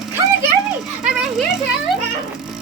Come and get me. I'm right here, Charlie.